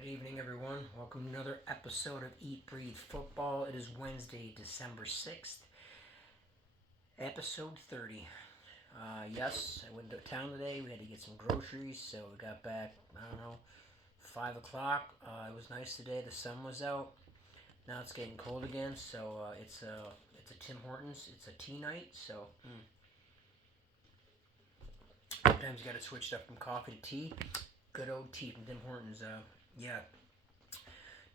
Good evening, everyone. Welcome to another episode of Eat, Breathe Football. It is Wednesday, December 6th, episode 30. Yes, I went to town today. We had to get some groceries, so we got back, 5 o'clock. It was nice today. The sun was out. Now it's getting cold again, so it's a Tim Hortons. It's a tea night, so sometimes you got to switch it up from coffee to tea. Good old tea from Tim Hortons. Yeah,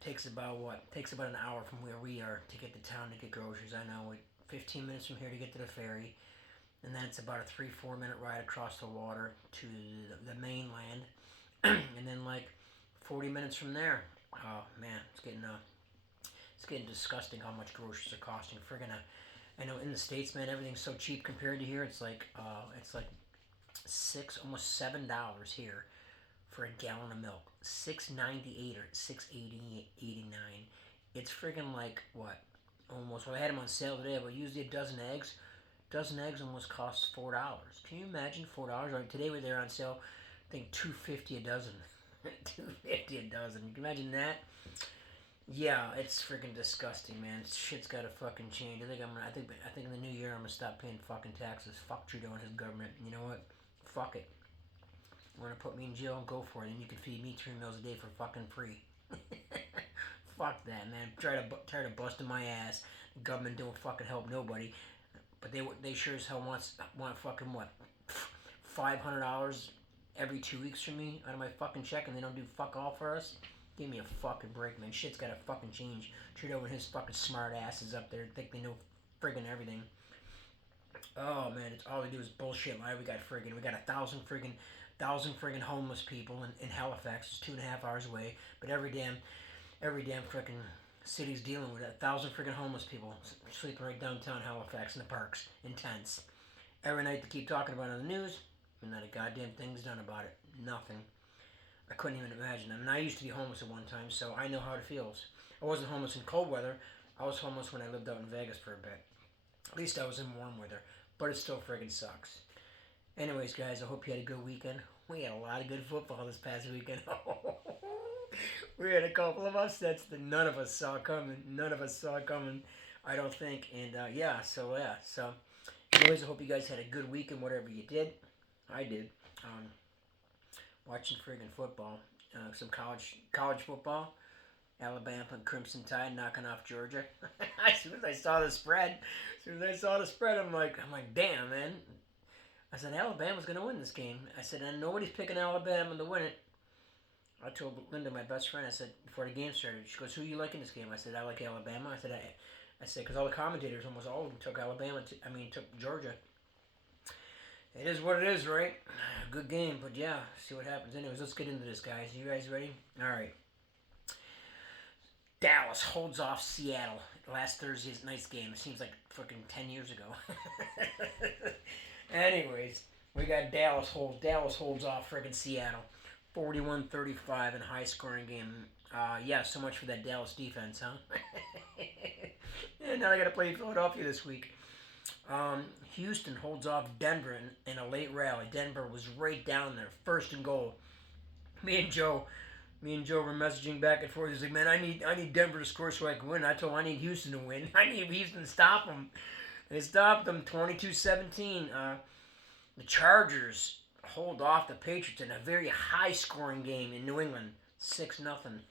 takes about an hour from where we are to get to town to get groceries. I know, 15 minutes from here to get to the ferry, and then it's about a 3-4 minute ride across the water to the mainland, and then like 40 minutes from there. Oh man, it's getting disgusting how much groceries are costing. Friggin' I know in the States, man, everything's so cheap compared to here. It's like almost $7 here for a gallon of milk. 6.98 or 6.89. It's friggin' like what? Almost. Well, I had them on sale today, but usually a dozen eggs. Dozen eggs almost costs $4. Can you imagine $4? Right, today they're on sale. I think $2.50 a dozen. $2.50 a dozen. You can imagine that. Yeah, it's freaking disgusting, man. Shit's gotta fucking change. I think in the new year I'm gonna stop paying fucking taxes. Fuck Trudeau and his government. You know what? Fuck it. Want to put me in jail? Go for it. And you can feed me 3 meals a day for fucking free. Fuck that, man. Tired of busting my ass. The government don't fucking help nobody. But they sure as hell want fucking what? $500 every 2 weeks from me out of my fucking check, and they don't do fuck all for us. Give me a fucking break, man. Shit's gotta fucking change. Trudeau and his fucking smart asses up there think they know friggin' everything. Oh man, it's all they do is bullshit. We got a thousand friggin' homeless people in Halifax. It's 2.5 hours away, but every damn frickin' city's dealing with it. 1,000 friggin' homeless people sleeping right downtown Halifax in the parks in tents. Every night they keep talking about it on the news, and not a goddamn thing's done about it. Nothing. I couldn't even imagine. I mean, I used to be homeless at one time, so I know how it feels. I wasn't homeless in cold weather. I was homeless when I lived out in Vegas for a bit. At least I was in warm weather, but it still friggin' sucks. Anyways, guys, I hope you had a good weekend. We had a lot of good football this past weekend. We had a couple of upsets that none of us saw coming. None of us saw it coming, I don't think. And So, anyways, I hope you guys had a good weekend, whatever you did. I did. Um, Watching friggin' football, some college football. Alabama and Crimson Tide knocking off Georgia. As soon as I saw the spread, I'm like, damn, man. I said Alabama's gonna win this game. I said, and nobody's picking Alabama to win it. I told Linda, my best friend, I said before the game started, she goes, "Who you like in this game?" I said, "I like Alabama." I said, because all the commentators, almost all of them, took took Georgia. It is what it is, right? Good game, but yeah, see what happens. Anyways, let's get into this, guys. You guys ready? All right. Dallas holds off Seattle last Thursday's night's game. It seems like fucking 10 years ago. Anyways, we got Dallas holds off freaking Seattle. 41-35 in a high scoring game. Yeah, so much for that Dallas defense, huh? And now I got to play Philadelphia this week. Houston holds off Denver in a late rally. Denver was right down there, first and goal. Me and Joe were messaging back and forth. He's like, "Man, I need Denver to score so I can win." I told him I need Houston to win. I need Houston to stop them. They stopped them 22-17. The Chargers hold off the Patriots in a very high scoring game in New England. 6-0.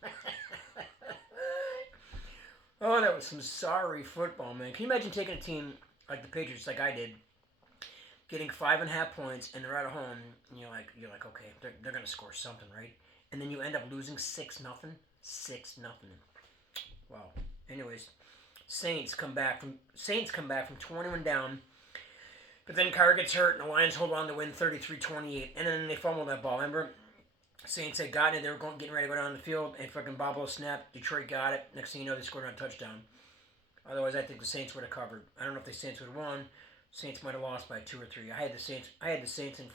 Oh, that was some sorry football, man. Can you imagine taking a team like the Patriots, like I did, getting 5.5 points, and they're at home, and you're like, okay, they're gonna score something, right? And then you end up losing 6-0. 6-0. Wow. Anyways, Saints come back from 21 down, but then Carr gets hurt, and the Lions hold on to win 33-28, and then they fumble that ball. Remember, Saints had gotten it. They were getting ready to go down the field, and fucking bobble snapped. Detroit got it. Next thing you know, they scored on a touchdown. Otherwise, I think the Saints would have covered. I don't know if the Saints would have won. Saints might have lost by 2 or 3. I had the Saints in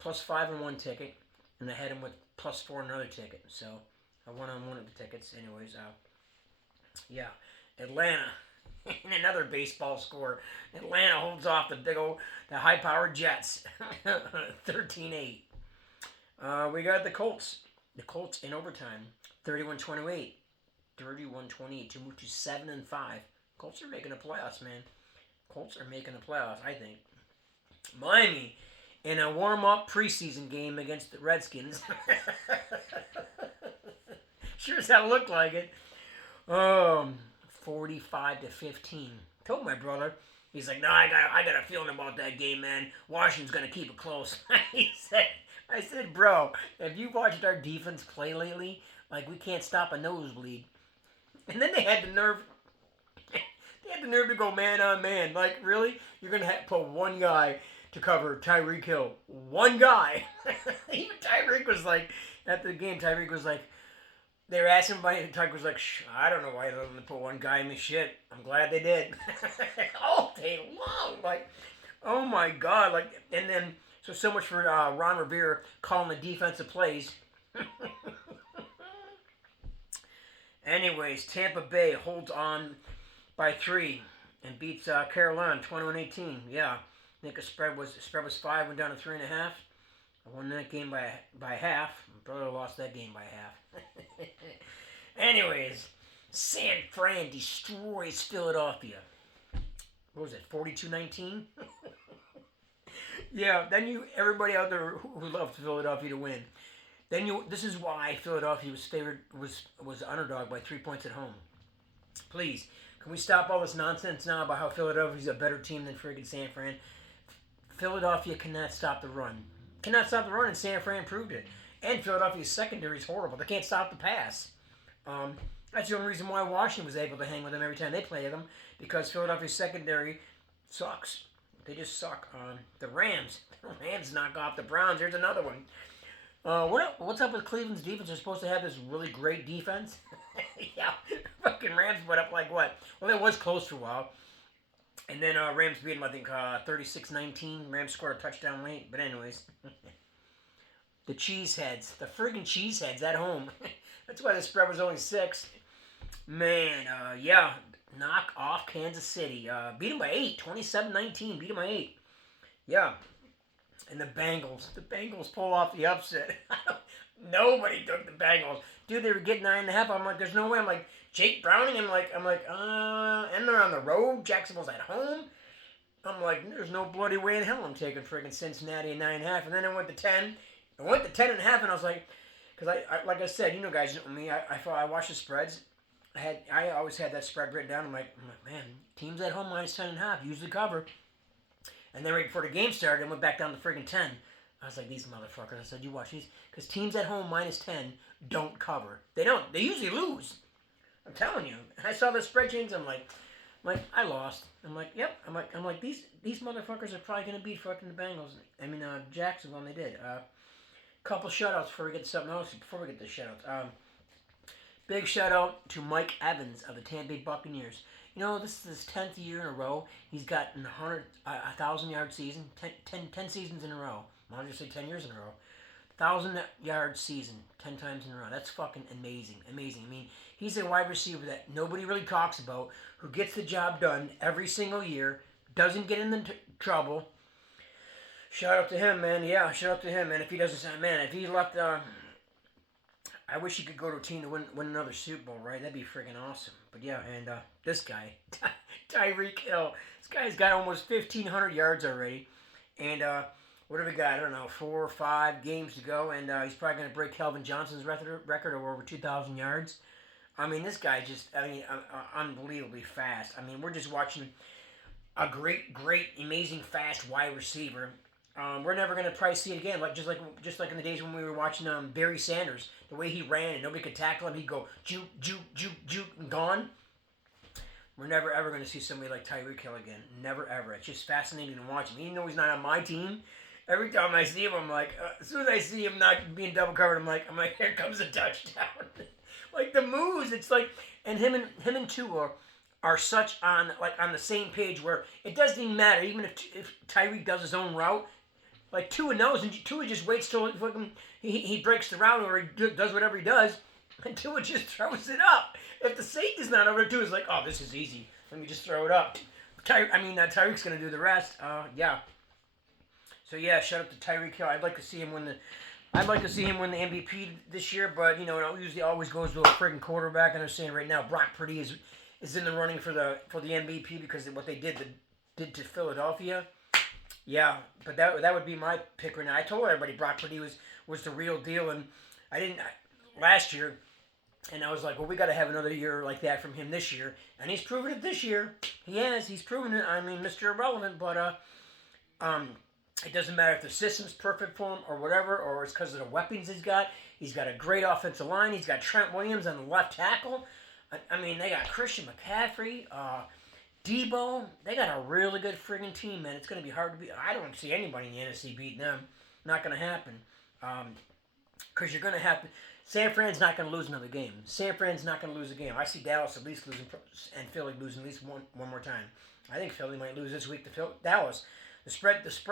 +5 on one ticket, and I had them with +4 on another ticket. So I won on one of the tickets. Anyways, yeah, Atlanta. In another baseball score, Atlanta holds off the high-powered Jets, 13-8. We got the Colts. The Colts in overtime, 31-28. 31-28 to move to 7-5. Colts are making the playoffs, man. Colts are making the playoffs, I think. Miami in a warm-up preseason game against the Redskins. Sure as hell looked like it. 45-15. Told my brother. He's like, no, I got a feeling about that game, man. Washington's gonna keep it close. I said, bro, have you watched our defense play lately? Like, we can't stop a nosebleed. And then they had the nerve. They had the nerve to go man on man. Like, really? You're gonna have to put one guy to cover Tyreek Hill. One guy. Even Tyreek was like, at the game, Tyreek was like, they were asking by Tyreek was like, I don't know why they let them put one guy in the shit. I'm glad they did. All day long. Like, oh my God. Like, and then, so much for Ron Rivera calling the defensive plays. Anyways, Tampa Bay holds on by 3 and beats Carolina 21-18. Yeah, I think the spread was 5, went down to 3.5. I won that game by half. My brother lost that game by half. Anyways, San Fran destroys Philadelphia. What was it, 42-19? Yeah, then everybody out there who loved Philadelphia to win. This is why Philadelphia was favored, was underdog by 3 points at home. Please, can we stop all this nonsense now about how Philadelphia's a better team than friggin' San Fran? Philadelphia cannot stop the run. Cannot stop the run, and San Fran proved it. And Philadelphia's secondary is horrible. They can't stop the pass. That's the only reason why Washington was able to hang with them every time they played them, because Philadelphia's secondary sucks. They just suck. The Rams. The Rams knock off the Browns. Here's another one. What's up with Cleveland's defense? They're supposed to have this really great defense. Yeah, fucking Rams put up like what? Well, it was close for a while. And then Rams beat them, I think, 36-19. Rams scored a touchdown late. But anyways. The Cheeseheads. The friggin' Cheeseheads at home. That's why the spread was only 6. Man, yeah. Knock off Kansas City. Beat them by 8. 27-19. Beat them by 8. Yeah. And the Bengals pull off the upset. Nobody took the Bengals. Dude, they were getting 9.5. I'm like, there's no way. I'm like, Jake Browning. And they're on the road. Jacksonville's at home. I'm like, there's no bloody way in hell I'm taking friggin' Cincinnati at 9.5. And then it went to 10. I went to 10.5, and I was like, because I like I said, you know, guys, me, I watched the spreads. I always had that spread written down. I'm like, man, teams at home minus 10.5 usually cover. And then right before the game started, I went back down to friggin' 10. I was like, these motherfuckers. I said, you watch these. Because teams at home minus 10 don't cover. They don't. They usually lose. I'm telling you. I saw the spread change. I'm like, I lost. I'm like, yep. I'm like, these motherfuckers are probably going to beat fucking the Bengals. I mean, Jacksonville, and they did. Couple shout-outs before we get to something else. Before we get to shout-outs. Big shout-out to Mike Evans of the Tampa Bay Buccaneers. You know, this is his 10th year in a row. He's gotten a 1,000-yard season, 10 seasons in a row. I'll just say 10 years in a row. 1,000-yard season, 10 times in a row. That's fucking amazing. Amazing. I mean, he's a wide receiver that nobody really talks about, who gets the job done every single year, doesn't get in trouble. Shout out to him, man. Yeah, shout out to him, man. If he doesn't, man, if he left, I wish he could go to a team to win another Super Bowl, right? That'd be freaking awesome. But yeah, and this guy, Tyreek Hill, this guy's got almost 1,500 yards already. And what have we got? I don't know, 4 or 5 games to go. And he's probably going to break Calvin Johnson's record of over 2,000 yards. I mean, this guy just, unbelievably fast. I mean, we're just watching a great, amazing, fast wide receiver. We're never gonna probably see it again. Just like in the days when we were watching Barry Sanders, the way he ran and nobody could tackle him, he'd go juke, and gone. We're never ever gonna see somebody like Tyreek Hill again. Never ever. It's just fascinating to watch him. Even though he's not on my team, every time I see him, I'm like, as soon as I see him not being double covered, I'm like, here comes a touchdown. Like the moves, it's like, and him and Tua are such on the same page where it doesn't even matter. Even if Tyreek does his own route. Like Tua knows, and Tua just waits till he breaks the route or he does whatever he does, and Tua just throws it up. If the safety's not over, Tua's like, oh, this is easy. Let me just throw it up. Tyreek's going to do the rest. Yeah. So, yeah, shout out to Tyreek Hill. I'd like to see him win I'd like to see him win the MVP this year, but it usually always goes to a friggin' quarterback. And I'm saying right now, Brock Purdy is in the running for the MVP because of what they did to Philadelphia. Yeah, but that would be my pick right now. I told everybody Brock Purdy was the real deal, and I didn't last year, and I was like, well, we got to have another year like that from him this year, and he's proven it this year. He has. He's proven it. I mean, Mr. Irrelevant, but um, it doesn't matter if the system's perfect for him or whatever, or it's because of the weapons he's got. He's got a great offensive line. He's got Trent Williams on the left tackle. I mean, they got Christian McCaffrey. Debo, they got a really good friggin' team, man. It's going to be hard to beat. I don't see anybody in the NFC beating them. Not going to happen. Because you're going to have to. San Fran's not going to lose another game. San Fran's not going to lose a game. I see Dallas at least losing, and Philly losing at least one more time. I think Philly might lose this week to Dallas. The spread this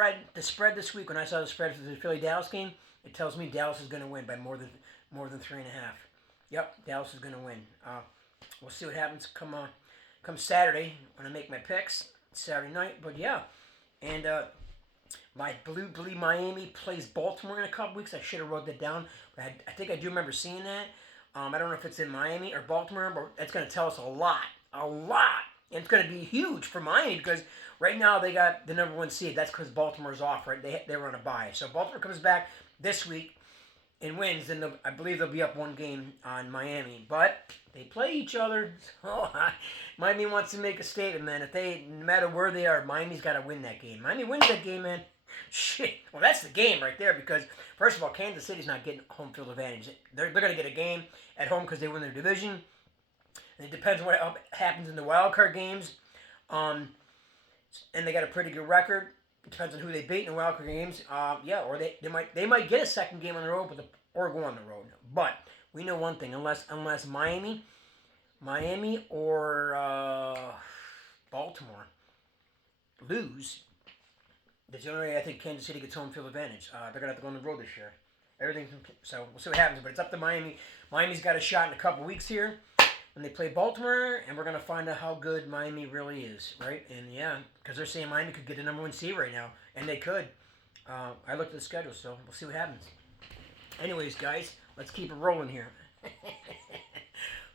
week, when I saw the spread for the Philly-Dallas game, it tells me Dallas is going to win by more than 3.5. Yep, Dallas is going to win. We'll see what happens come Saturday when I make my picks Saturday night. But yeah, and my believe Miami plays Baltimore in a couple weeks. I should have wrote that down, but I think I do remember seeing that. I don't know if it's in Miami or Baltimore, but that's going to tell us a lot. And it's going to be huge for Miami because right now they got the number 1 seed. That's because Baltimore's off, right? They were on a bye. So Baltimore comes back this week and wins, then I believe they'll be up 1 game on Miami. But they play each other. So Miami wants to make a statement, man. No matter where they are, Miami's got to win that game. Miami wins that game, man. Shit. Well, that's the game right there because, first of all, Kansas City's not getting home field advantage. They're going to get a game at home because they win their division. And it depends on what happens in the wild card games. And they got a pretty good record. It depends on who they beat in the wild card games. Or they might get a second game on the road, or go on the road. But we know one thing: unless Miami or Baltimore lose, that's the only way I think Kansas City gets home field advantage. They're gonna have to go on the road this year. So we'll see what happens. But it's up to Miami. Miami's got a shot in a couple weeks here when they play Baltimore, and we're going to find out how good Miami really is, right? And yeah, because they're saying Miami could get the number 1 seed right now, and they could. I looked at the schedule, so we'll see what happens. Anyways, guys, let's keep it rolling here.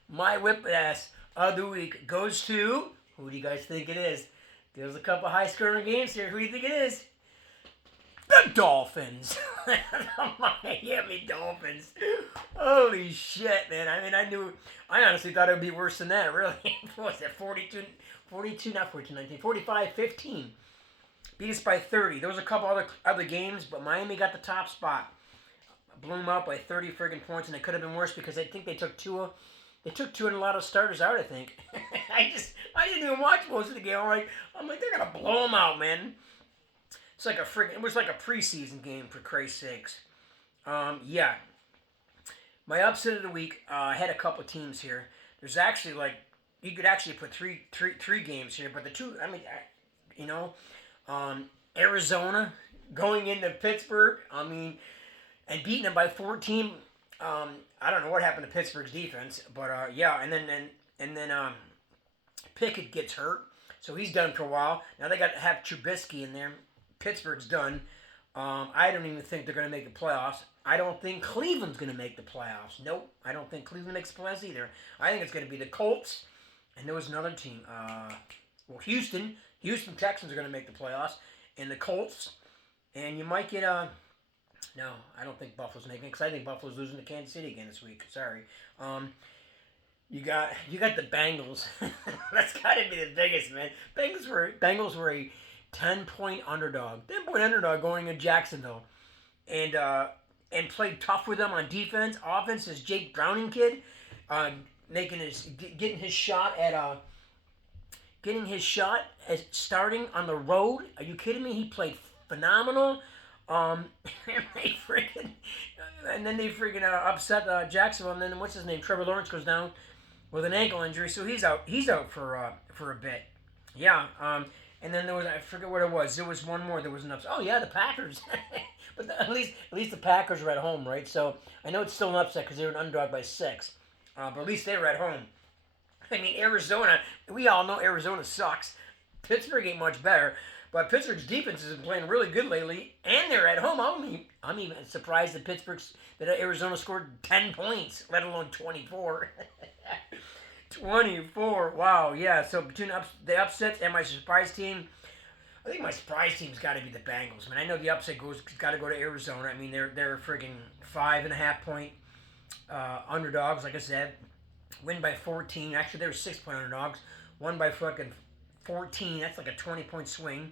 My whip ass of the week goes to, who do you guys think it is? There's a couple high-scoring games here. Who do you think it is? The Dolphins. The Miami Dolphins. Holy shit, man. I mean, I honestly thought it would be worse than that, really. What was it, 45-15. Beat us by 30. There was a couple other games, but Miami got the top spot. Blew them out by 30 friggin' points, and it could have been worse because I think they took Tua. They took Tua and a lot of starters out, I think. I didn't even watch most of the game. I'm like, they're going to blow them out, man. It was like a preseason game, for Christ's sakes. Yeah. My upset of the week, I had a couple of teams here. There's actually you could actually put three games here, but the two, Arizona going into Pittsburgh, and beating them by 14. I don't know what happened to Pittsburgh's defense, but yeah, and then Pickett gets hurt, so he's done for a while. Now they got to have Trubisky in there. Pittsburgh's done. I don't even think they're going to make the playoffs. I don't think Cleveland's going to make the playoffs. Nope, I don't think Cleveland makes the playoffs either. I think it's going to be the Colts, and there was another team. Houston Texans are going to make the playoffs, and the Colts, and you might get no, I don't think Buffalo's making it because I think Buffalo's losing to Kansas City again this week. Sorry. You got the Bengals. That's got to be the biggest, man. Bengals were a 10-point underdog. 10-point underdog going in Jacksonville. And played tough with them on defense. Offense is Jake Browning kid, getting his shot at starting on the road. Are you kidding me? He played phenomenal. And then they freaking upset Jacksonville. And then what's his name? Trevor Lawrence goes down with an ankle injury, so he's out. He's out for a bit. Yeah. And then there was, I forget what it was. There was one more. There was an upset. Oh yeah, the Packers. But at least the Packers were at home, right? So I know it's still an upset because they were an underdog by 6. But at least they were at home. I mean, Arizona. We all know Arizona sucks. Pittsburgh ain't much better. But Pittsburgh's defense has been playing really good lately, and they're at home. I'm even surprised that Arizona scored 10 points, let alone 24. 24. Wow. Yeah. So between the upsets and my surprise team, I think my surprise team's got to be the Bengals. Man, I know the upset got to go to Arizona. I mean, they're friggin' 5.5 point underdogs. Like I said, win by 14. Actually, they were 6 point underdogs. Won by fucking 14. That's like a 20 point swing.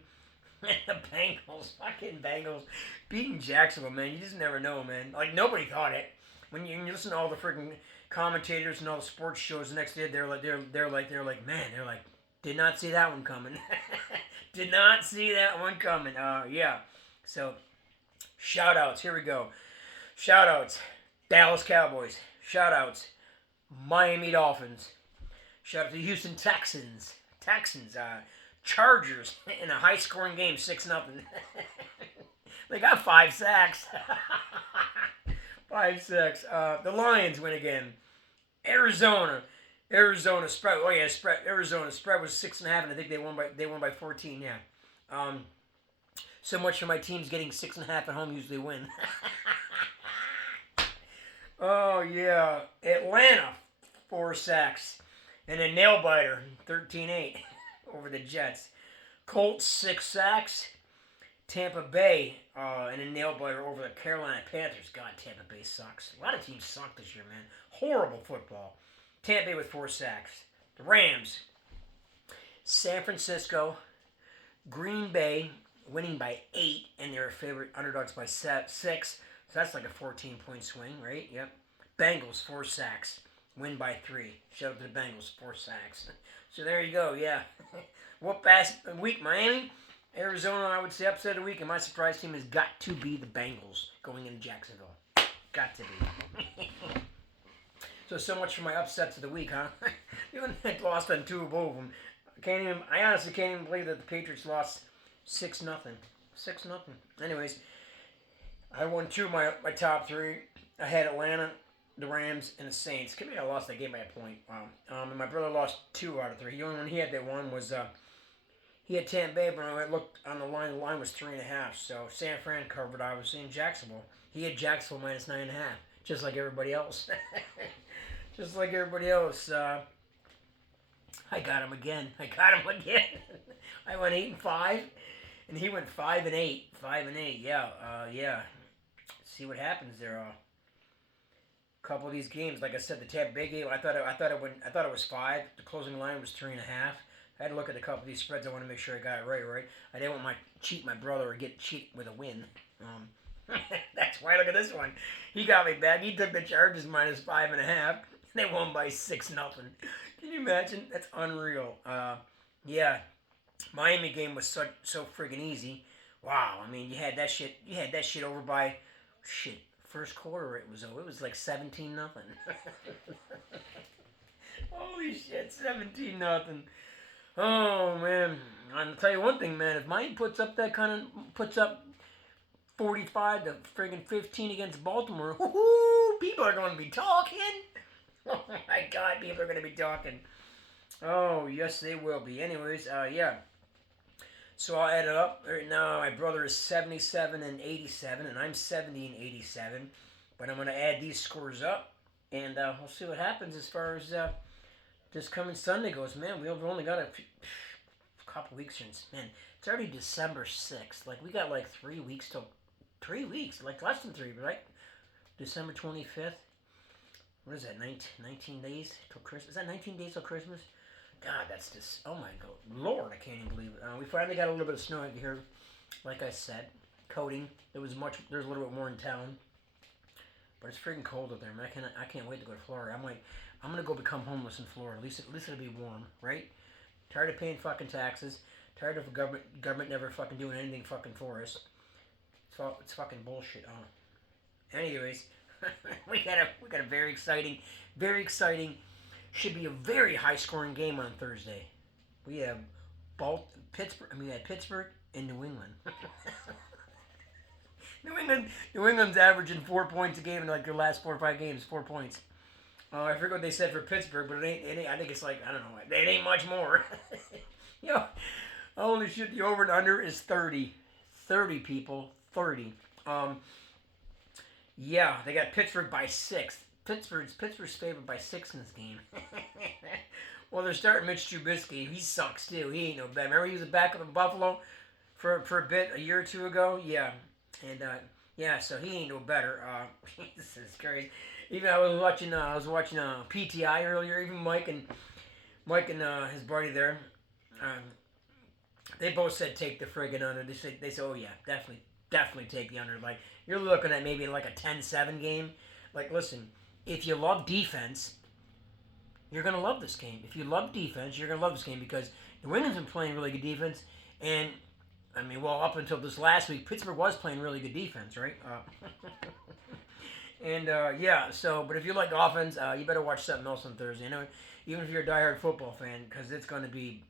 The fucking Bengals, beating Jacksonville, man. You just never know, man. Like nobody thought it. When you listen to all the freaking commentators and all the sports shows the next day, they're like, did not see that one coming. Did not see that one coming. Yeah. So, shout outs. Here we go. Shout outs. Dallas Cowboys. Shout outs. Miami Dolphins. Shout out to the Houston Texans. Chargers in a high scoring game, 6-0. They got 5 sacks. 5 sacks. The Lions win again. Arizona spread. Oh yeah, Arizona spread was 6.5, and I think they won by 14. Yeah. So much for my teams getting 6.5 at home usually win. Oh yeah, Atlanta 4 sacks, and a nail biter 13-8 over the Jets. Colts 6 sacks. Tampa Bay and a nail biter over the Carolina Panthers. God, Tampa Bay sucks. A lot of teams suck this year, man. Horrible football. Tampa Bay with 4 sacks. The Rams. San Francisco. Green Bay winning by 8, and they're favorite underdogs by 6. So that's like a 14-point swing, right? Yep. Bengals, 4 sacks. Win by 3. Shout out to the Bengals, 4 sacks. So there you go, yeah. Whoop ass week, Miami. Arizona, I would say upset of the week, and my surprise team has got to be the Bengals going into Jacksonville. Got to be. So much for my upsets of the week, huh? They lost on 2 of both of them. I honestly can't even believe that the Patriots lost 6-0. 6-0. Anyways, I won 2 of my top 3. I had Atlanta, the Rams, and the Saints. Could be I lost that game by a point. Wow. And my brother lost 2 out of 3. The only one he had that won was he had Tampa Bay, but when I looked on the line was 3.5. So San Fran covered, obviously, in Jacksonville. He had Jacksonville minus 9.5, just like everybody else. Just like everybody else. I got him again. I went 8-5, and he went 5-8. 5-8. Yeah. Yeah. See what happens there. A couple of these games, like I said, the Tampa Bay game. I thought it was 5. The closing line was 3.5. I had to look at a couple of these spreads. I want to make sure I got it right. I didn't want cheat my brother or get cheat with a win. That's why. Look at this one. He got me back. He took the Chargers minus 5.5. They won by 6-0. Can you imagine? That's unreal. Yeah. Miami game was so friggin' easy. Wow. I mean, you had that shit over by first quarter it was over. It was like 17-0. Holy shit, 17-0. Oh man. I'll tell you one thing, man. If Miami puts up 45 to friggin' 15 against Baltimore, people are going to be talking. Oh my God, people are going to be talking. Oh, yes, they will be. Anyways, yeah. So I'll add it up. Right now, my brother is 77 and 87, and I'm 70 and 87. But I'm going to add these scores up, and we'll see what happens as far as this coming Sunday goes. Man, we've only got a couple weeks since. Man, it's already December 6th. Like, we got like 3 weeks till 3 weeks. Like, less than 3, right? December 25th. What is that, 19 days till Christmas? Is that 19 days till Christmas? God, that's just, oh my God. Lord, I can't even believe it. We finally got a little bit of snow here, like I said. Coating. There's a little bit more in town. But it's freaking cold up there, man. I can't wait to go to Florida. I'm going to go become homeless in Florida. At least it'll be warm, right? Tired of paying fucking taxes. Tired of government never fucking doing anything fucking for us. It's fucking bullshit. Anyways. we got a very exciting, should be a very high scoring game on Thursday. We have Pittsburgh and New England. New England's averaging 4 points a game in like their last 4 or 5 games, 4 points. I forget what they said for Pittsburgh, but it ain't. I think it's like, I don't know. It ain't much more. Holy shit, the over and under is 30. 30 people. 30. Um, yeah, they got Pittsburgh by 6. Pittsburgh's favored by 6 in this game. Well, they're starting Mitch Trubisky. He sucks too. He ain't no bad. Remember he was a backup in Buffalo for a bit a year or two ago? Yeah. And yeah, so he ain't no better. This is crazy. Even I was watching PTI earlier. Even Mike and his buddy there, um, they both said take the friggin' under. They said, oh yeah, definitely take the under. Like you're looking at maybe like a 10-7 game. Like listen, if you love defense, you're gonna love this game. If you love defense, you're gonna love this game because New England's been playing really good defense, and I mean, well, up until this last week, Pittsburgh was playing really good defense, right? And yeah, so but if you like offense, you better watch something else on Thursday. You know, even if you're a diehard football fan, because it's gonna be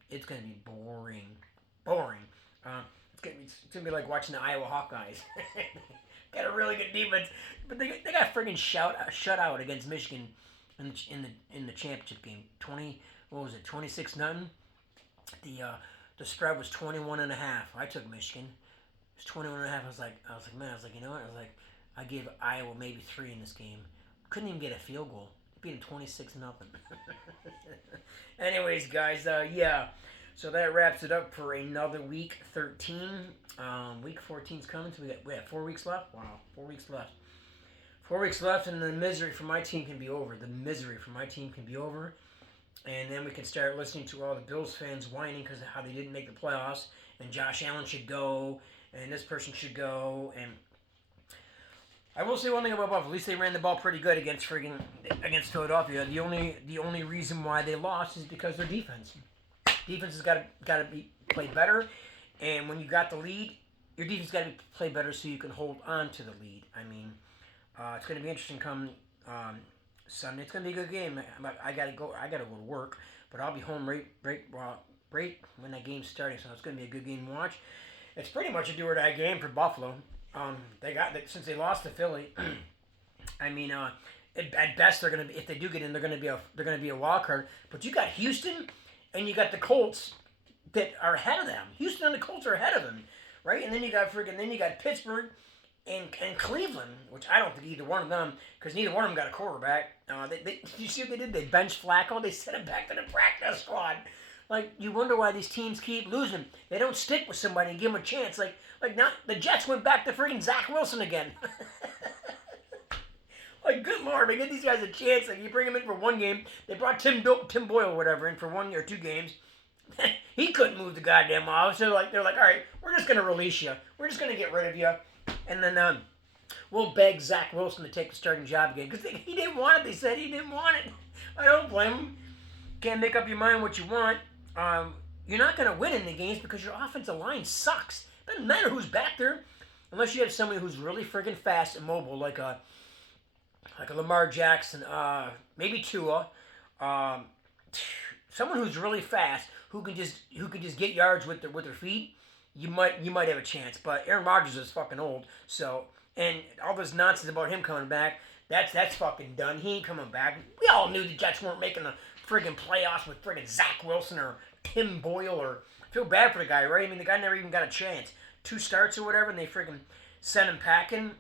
boring, boring. It's gonna be like watching the Iowa Hawkeyes. Got a really good defense, but they got friggin' shut out against Michigan in the championship game. 26-0. The spread was 21.5. I took Michigan. It was 21.5. I was like, man, you know what? I gave Iowa maybe 3 in this game. Couldn't even get a field goal. Beat them 26-0. Anyways, guys, yeah. So that wraps it up for another week 13. Week 14's coming, so we have 4 weeks left. Wow, 4 weeks left. 4 weeks left, and the misery for my team can be over. And then we can start listening to all the Bills fans whining because of how they didn't make the playoffs, and Josh Allen should go, and this person should go, and I will say one thing about Buffalo. At least they ran the ball pretty good against Philadelphia. The only reason why they lost is because their defense. Defense has got to be played better, and when you got the lead, your defense got to be played better so you can hold on to the lead. I mean, it's going to be interesting come Sunday. It's going to be a good game. I got to go to work, but I'll be home right when that game's starting. So it's going to be a good game to watch. It's pretty much a do or die game for Buffalo. Since they lost to Philly. I mean, at best they're gonna be, if they do get in, they're gonna be a wild card. But you got Houston, and you got the Colts that are ahead of them. Houston and the Colts are ahead of them, right? And then you got Pittsburgh and Cleveland, which I don't think either one of them, because neither one of them got a quarterback. Did you see what they did? They benched Flacco. They sent him back to the practice squad. Like, you wonder why these teams keep losing. They don't stick with somebody and give them a chance. Like not the Jets went back to freaking Zach Wilson again. Like, good Lord, they get these guys a chance. Like, you bring them in for one game. They brought Tim Boyle or whatever in for 1 or 2 games. He couldn't move the goddamn office. So they're like, all right, we're just gonna release you. We're just gonna get rid of you, and then we'll beg Zach Wilson to take the starting job again because he didn't want it. They said he didn't want it. I don't blame him. Can't make up your mind what you want. You're not going to win in the games because your offensive line sucks. Doesn't matter who's back there, unless you have somebody who's really friggin' fast and mobile, like a Lamar Jackson, maybe Tua, someone who's really fast who can just get yards with their feet. You might have a chance, but Aaron Rodgers is fucking old, so and all this nonsense about him coming back, that's fucking done. He ain't coming back. We all knew the Jets weren't making the friggin' playoffs with friggin' Zach Wilson or Tim Boyle or feel bad for the guy, right? I mean, the guy never even got a chance. 2 starts or whatever, and they friggin' sent him packing.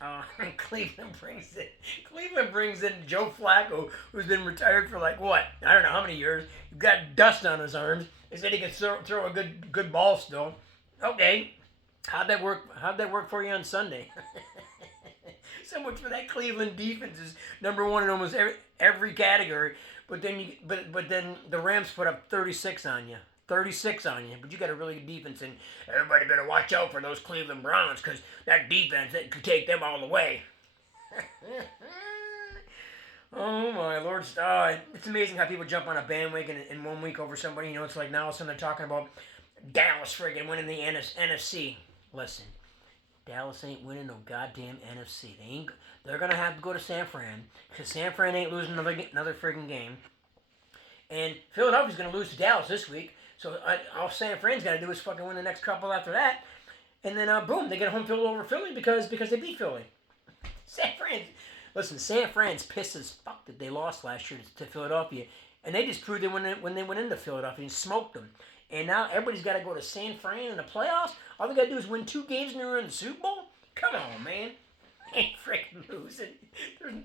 And Cleveland brings in Joe Flacco, who's been retired for like what? I don't know how many years. He's got dust on his arms. They said he can throw a good ball still. Okay, how'd that work for you on Sunday? So much for that Cleveland defense is number 1 in almost every category. But then the Rams put up 36 on you. 36 on you. But you got a really good defense, and everybody better watch out for those Cleveland Browns because that defense that could take them all the way. Oh my Lord! It's amazing how people jump on a bandwagon in 1 week over somebody. You know, it's like now all of a sudden they're talking about Dallas friggin' winning the NFC. Listen. Dallas ain't winning no goddamn NFC. They're gonna have to go to San Fran because San Fran ain't losing another friggin' game. And Philadelphia's gonna lose to Dallas this week. So all San Fran's gotta do is fucking win the next couple after that, and then boom, they get a home field over Philly because they beat Philly. San Fran's pissed as fuck that they lost last year to Philadelphia, and they just proved it when they went into Philadelphia and smoked them. And now everybody's got to go to San Fran in the playoffs. All they got to do is win 2 games and they're in the Super Bowl. Come on, man. Ain't freaking losing.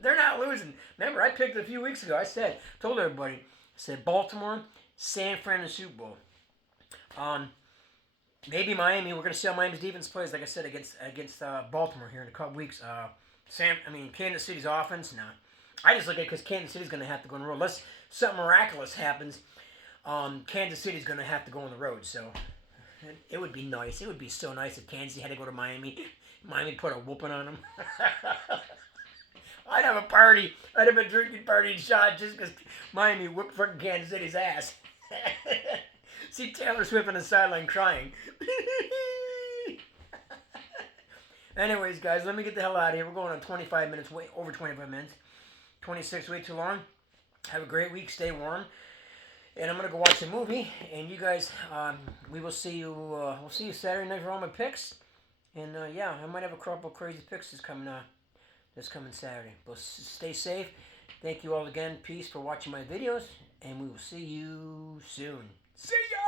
They're not losing. Remember, I picked it a few weeks ago. Told everybody, I said Baltimore, San Fran, and Super Bowl. Maybe Miami. We're gonna see how Miami's defense plays. Like I said, against Baltimore here in a couple weeks. Kansas City's offense. Nah, I just look at it because Kansas City's gonna have to go on the road. Unless something miraculous happens, Kansas City's gonna have to go on the road. So it would be nice. It would be so nice if Kansas City had to go to Miami. Miami put a whooping on them. I'd have a party. I'd have a drinking party and shot just because Miami whipped freaking Kansas City's ass. See Taylor Swift on the sideline crying. Anyways, guys, let me get the hell out of here. We're going on 25 minutes, way over 25 minutes. 26, way too long. Have a great week. Stay warm. And I'm going to go watch a movie. And you guys, we will see you, we'll see you Saturday night for all my picks. And, yeah, I might have a couple of crazy picks this coming Saturday. But stay safe. Thank you all again. Peace for watching my videos. And we will see you soon. See ya!